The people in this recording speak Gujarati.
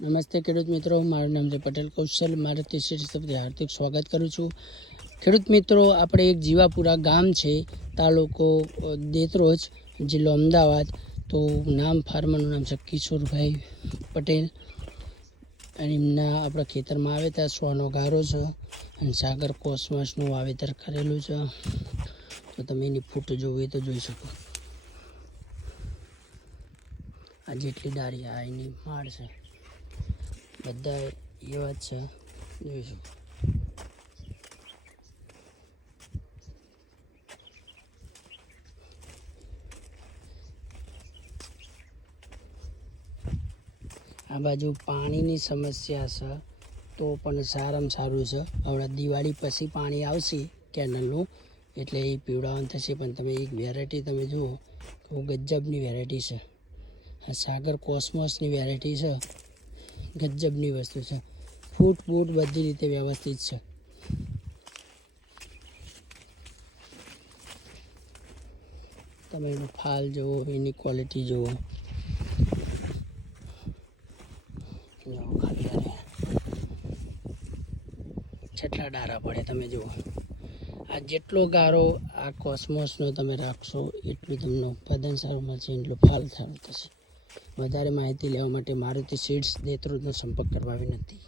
નમસ્તે ખેડૂત મિત્રો, મારું નામ છે પટેલ કૌશલ. મારુતિ સીડ્સ તરફથી હાર્દિક સ્વાગત કરું છું. ખેડૂત મિત્રો, આપણે એક જીવાપુરા ગામ છે, તાલુકો દેત્રોજ, જિલ્લો અમદાવાદ. તો ફાર્મરનું નામ છે કિશોરભાઈ પટેલ અને એમના આપણા ખેતરમાં આવે ત્યાં સોનો ગારો છે અને સાગર કોસમાસનું વાવેતર કરેલું છે. તો તમે એની ફૂટ જોવી તો જોઈ શકો. આ જેટલી ડાળી આ એની માળ છે, બધા એવા જ છે, જોઈ શકો. આ બાજુ પાણીની સમસ્યા છે, તો પણ સારામાં સારું છે. હમણાં દિવાળી પછી પાણી આવશે કેનલનું, એટલે એ પીવડાવવાનું થશે. પણ તમે એક વેરાયટી તમે જુઓ તો ગજબની વેરાયટી છે. આ સાગર કોસ્મોસની વેરાયટી છે, ગજબની વસ્તુ છે. ફૂટ બધી રીતે વ્યવસ્થિત છે. તમે એનો ફાલ જુઓ, એની ક્વોલિટી જુઓ. કેટલા ડારા પડે તમે જુઓ. આ જેટલો ગારો આ કોસ્મોસનો તમે રાખશો એટલું તમને ઉત્પાદન સારું મળશે, એટલું ફાલ સારું થશે. વધારે માહિતી લેવા માટે મારુતિ સીડ્સ દેત્રોજનો સંપર્ક કરવા વિનંતી.